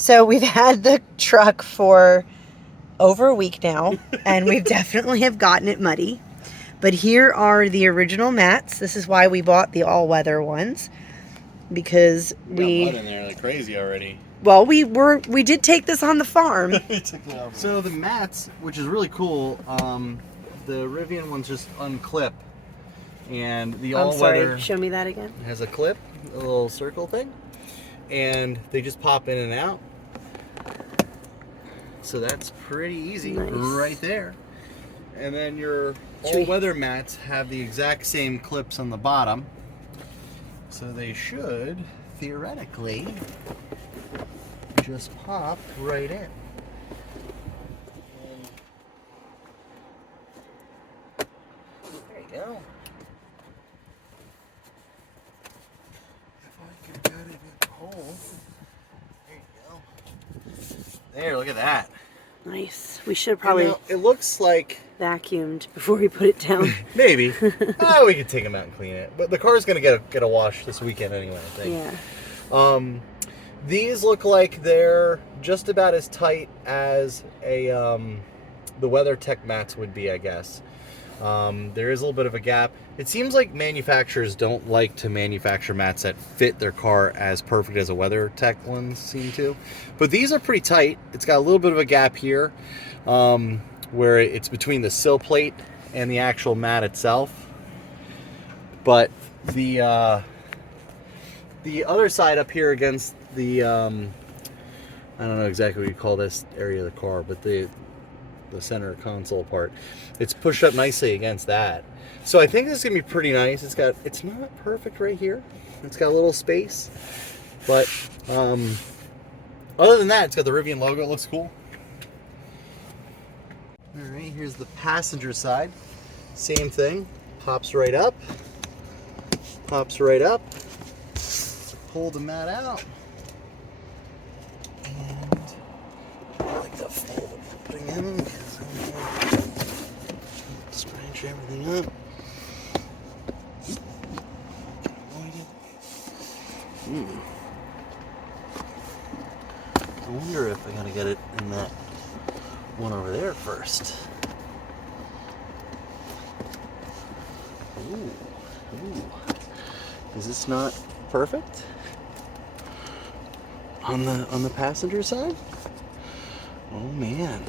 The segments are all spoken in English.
So we've had the truck for over a week now, and we've definitely have gotten it muddy. But here are the original mats. This is why we bought the all-weather ones, because we got mud in there like crazy already. Well, we did take this on the farm. So the mats, which is really cool, the Rivian ones just unclip, and the all-weather. Show me that again. Has a clip, a little circle thing, and they just pop in and out. So that's pretty easy, right there. And then your all-weather mats have the exact same clips on the bottom, so they should theoretically just pop right in. There you go. If I could get it in hole. There you go. There, look at that. Nice. We should probably. It looks like vacuumed before we put it down. Maybe. We could take them out and clean it. But the car's gonna get a wash this weekend anyway, I think. Yeah. These look like they're just about as tight as the WeatherTech mats would be, I guess. There is a little bit of a gap. It seems like manufacturers don't like to manufacture mats that fit their car as perfect as a WeatherTech ones seem to. But these are pretty tight. It's got a little bit of a gap here where it's between the sill plate and the actual mat itself. But the other side up here against the, I don't know exactly what you call this area of the car, but the center console part, it's pushed up nicely against that. So I think this is gonna be pretty nice. It's not perfect right here. It's got a little space, but other than that, it's got the Rivian logo. It looks cool. All right, here's the passenger side. Same thing. Pops right up. Pops right up. Pull the mat out. And I like to fold everything in because I don't scratch everything up. I wonder if I gotta get it in that one over there first. Ooh. Is this not perfect? On the passenger side? Oh man.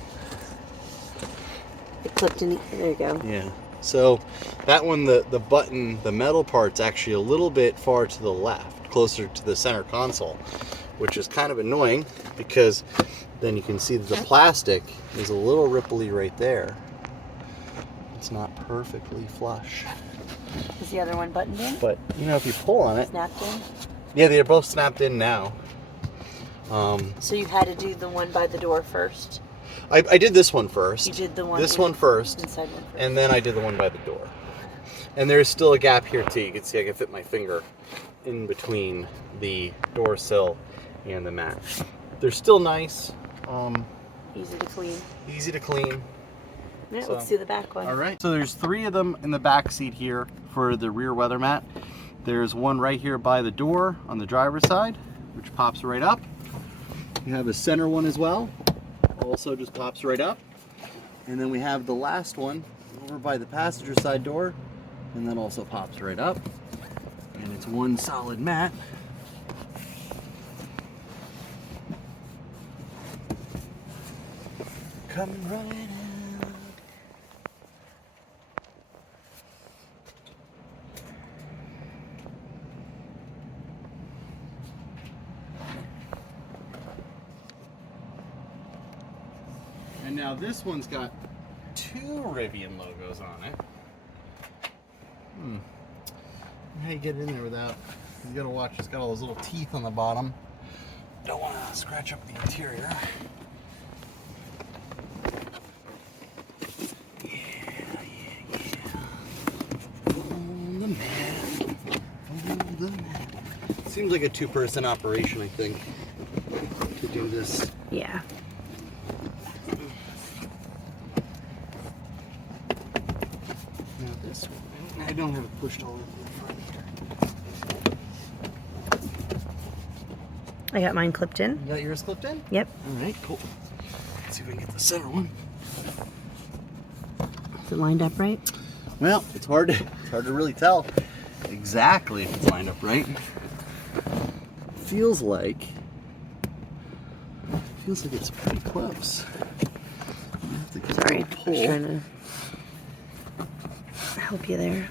It clipped in. There you go. Yeah. So that one, the button, the metal part's actually a little bit far to the left, closer to the center console, which is kind of annoying because then you can see that the plastic is a little ripply right there. It's not perfectly flush. Is the other one buttoned in? But you know, if you pull on it, snapped in. Yeah, they're both snapped in now. So you had to do the one by the door first? I did this one first. You did the one one first. Inside one first. And then I did the one by the door. And there's still a gap here too. You can see I can fit my finger in between the door sill and the mat. They're still nice. Easy to clean. Easy to clean. Yeah, let's do the back one. All right. So there's 3 of them in the back seat here for the rear weather mat. There's one right here by the door on the driver's side, which pops right up. You have a center one as well. Also just pops right up. And then we have the last one over by the passenger side door, and that also pops right up. And it's one solid mat. Coming right in. And now this one's got 2 Rivian logos on it. How you get it in there without, you gotta watch, it's got all those little teeth on the bottom. Don't want to scratch up the interior. Seems like a 2-person operation, I think, to do this. Yeah. Now this one, I don't have it pushed all over the front I got mine clipped in. You got yours clipped in? Yep. All right, cool. Let's see if we can get the center one. Is it lined up right? Well, it's hard to really tell exactly if it's lined up right. Feels like it's pretty close. I have to give it a Sorry, little I pull. was trying to help you there.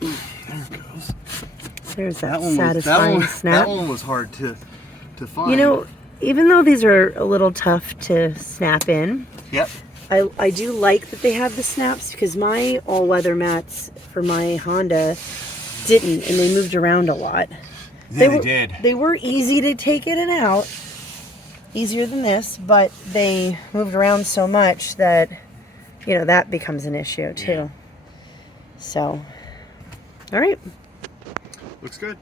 There it goes. There's that, one satisfying was, snap. That one was hard to find. You know, even though these are a little tough to snap in, Yep. I do like that they have the snaps because my all-weather mats for my Honda didn't, and they moved around a lot. Yeah, they did. They were easy to take in and out, easier than this, but they moved around so much that, you know, that becomes an issue too. Yeah. So, all right. Looks good.